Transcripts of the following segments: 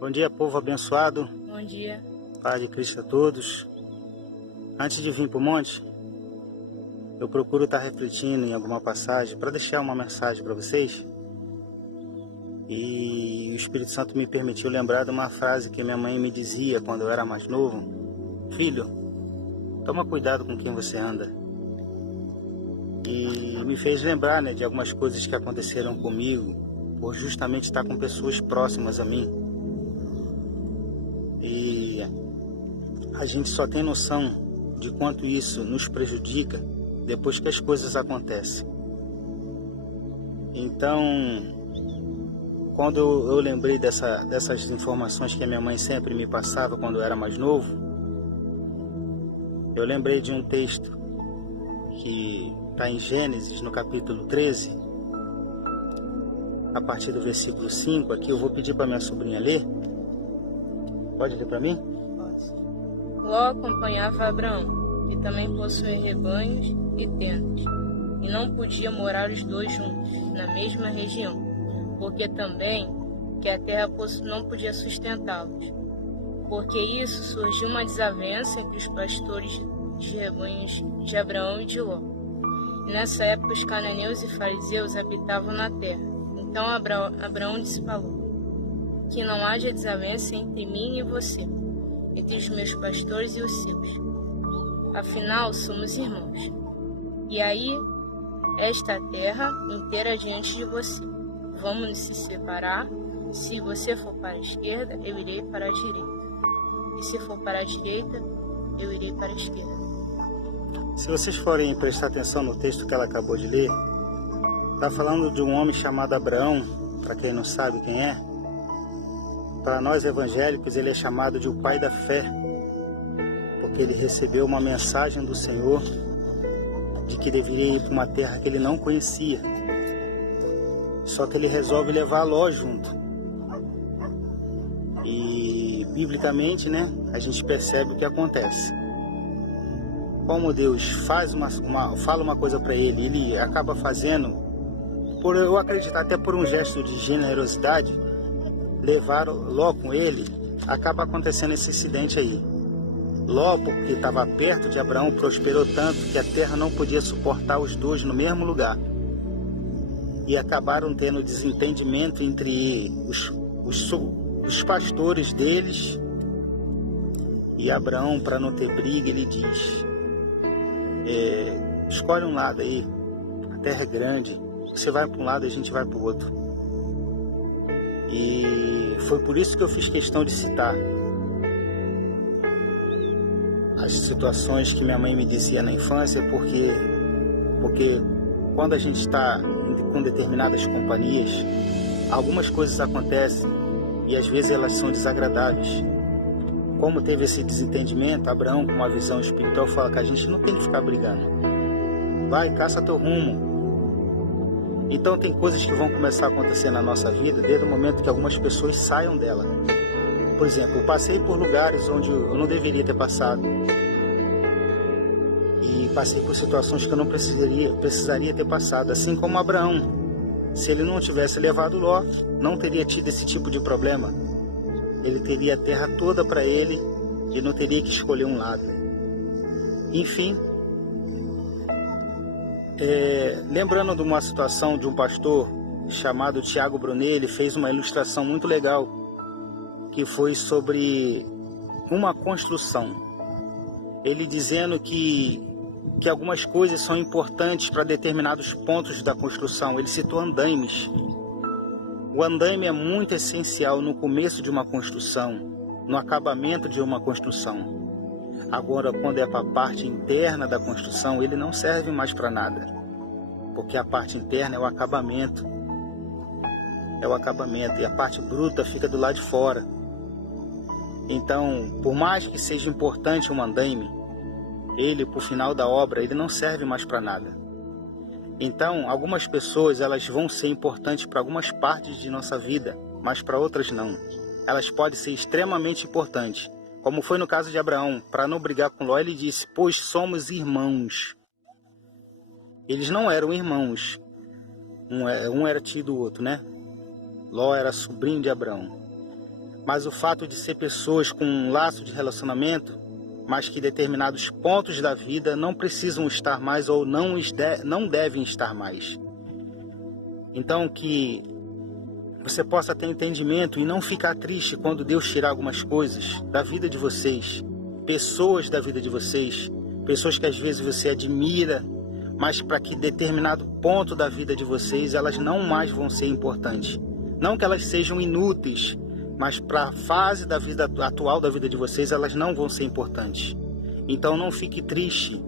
Bom dia, povo abençoado. Bom dia. Paz de Cristo a todos. Antes de vir para o monte, eu procuro estar refletindo em alguma passagem para deixar uma mensagem para vocês. E o Espírito Santo me permitiu lembrar de uma frase que minha mãe me dizia quando eu era mais novo: filho, toma cuidado com quem você anda. E me fez lembrar, de algumas coisas que aconteceram comigo por justamente estar com pessoas próximas a mim. E a gente só tem noção de quanto isso nos prejudica depois que as coisas acontecem. Então, quando eu lembrei dessas informações que a minha mãe sempre me passava quando eu era mais novo, eu lembrei de um texto que está em Gênesis, no capítulo 13, a partir do versículo 5. Aqui eu vou pedir para minha sobrinha ler. Pode ler para mim? Posso. Ló acompanhava Abraão, que também possuía rebanhos e tendas, e não podia morar os dois juntos, na mesma região, porque também que a terra não podia sustentá-los. Porque isso surgiu uma desavença entre os pastores de rebanhos de Abraão e de Ló. E nessa época os cananeus e fariseus habitavam na terra. Então Abraão disse para Ló: que não haja desavença entre mim e você, entre os meus pastores e os seus. Afinal, somos irmãos. E aí, esta terra inteira diante de você. Vamos nos separar. Se você for para a esquerda, eu irei para a direita. E se for para a direita, eu irei para a esquerda. Se vocês forem prestar atenção no texto que ela acabou de ler, está falando de um homem chamado Abraão. Para quem não sabe quem é, para nós evangélicos ele é chamado de o pai da fé, porque ele recebeu uma mensagem do Senhor de que deveria ir para uma terra que ele não conhecia. Só que ele resolve levar Ló junto. E biblicamente, a gente percebe o que acontece. Como Deus fala uma coisa para ele, ele acaba fazendo, por eu acreditar até por um gesto de generosidade, levar Ló com ele. Acaba acontecendo esse incidente aí. Ló, porque estava perto de Abraão, prosperou tanto que a terra não podia suportar os dois no mesmo lugar. E acabaram tendo desentendimento entre os pastores deles e Abraão. Para não ter briga, ele diz: escolhe um lado aí, a terra é grande, você vai para um lado e a gente vai para o outro. E foi por isso que eu fiz questão de citar as situações que minha mãe me dizia na infância, porque quando a gente está com determinadas companhias, algumas coisas acontecem e às vezes elas são desagradáveis. Como teve esse desentendimento, Abraão, com uma visão espiritual, fala que a gente não tem que ficar brigando. Vai, caça teu rumo. Então tem coisas que vão começar a acontecer na nossa vida desde o momento que algumas pessoas saiam dela. Por exemplo, eu passei por lugares onde eu não deveria ter passado. E passei por situações que eu não precisaria ter passado. Assim como Abraão. Se ele não tivesse levado Ló, não teria tido esse tipo de problema. Ele teria a terra toda para ele e não teria que escolher um lado. Enfim, lembrando de uma situação de um pastor chamado Tiago Brunet, ele fez uma ilustração muito legal, que foi sobre uma construção. Ele dizendo que algumas coisas são importantes para determinados pontos da construção. Ele citou andaimes. O andaime é muito essencial no começo de uma construção, no acabamento de uma construção. Agora, quando é para a parte interna da construção, ele não serve mais para nada, porque a parte interna é o acabamento. E a parte bruta fica do lado de fora. Então, por mais que seja importante um andaime, ele, por final da obra, ele não serve mais para nada. Então, algumas pessoas, elas vão ser importantes para algumas partes de nossa vida, mas para outras não. Elas podem ser extremamente importantes, como foi no caso de Abraão. Para não brigar com Ló, ele disse: pois somos irmãos. Eles não eram irmãos, um era tio do outro, Ló era sobrinho de Abraão. Mas o fato de ser pessoas com um laço de relacionamento, mas que determinados pontos da vida não precisam estar mais ou não devem estar mais. Então que você possa ter entendimento e não ficar triste quando Deus tirar algumas coisas da vida de vocês, pessoas da vida de vocês, pessoas que às vezes você admira, mas para que determinado ponto da vida de vocês elas não mais vão ser importantes. Não que elas sejam inúteis, mas para a fase da vida atual da vida de vocês elas não vão ser importantes. Então não fique triste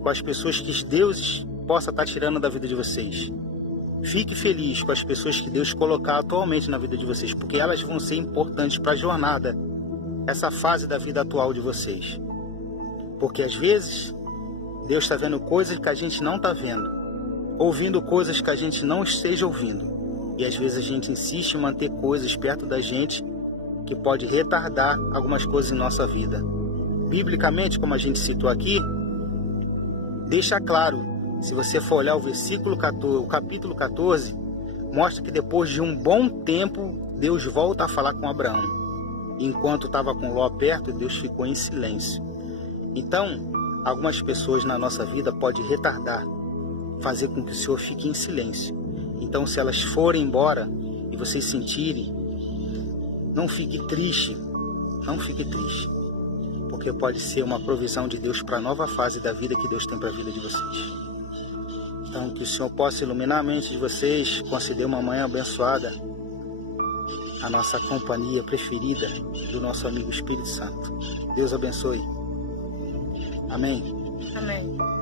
com as pessoas que Deus possa estar tirando da vida de vocês. Fique feliz com as pessoas que Deus colocar atualmente na vida de vocês, porque elas vão ser importantes para a jornada, essa fase da vida atual de vocês. Porque às vezes Deus está vendo coisas que a gente não está vendo, ouvindo coisas que a gente não esteja ouvindo. E às vezes a gente insiste em manter coisas perto da gente que pode retardar algumas coisas em nossa vida. Biblicamente, como a gente citou aqui, deixa claro. Se você for olhar o versículo 14, o capítulo 14, mostra que depois de um bom tempo, Deus volta a falar com Abraão. Enquanto estava com Ló perto, Deus ficou em silêncio. Então, algumas pessoas na nossa vida podem retardar, fazer com que o Senhor fique em silêncio. Então, se elas forem embora e vocês sentirem, não fique triste, porque pode ser uma provisão de Deus para a nova fase da vida que Deus tem para a vida de vocês. Então, que o Senhor possa iluminar a mente de vocês, conceder uma manhã abençoada, a nossa companhia preferida do nosso amigo Espírito Santo. Deus abençoe. Amém. Amém.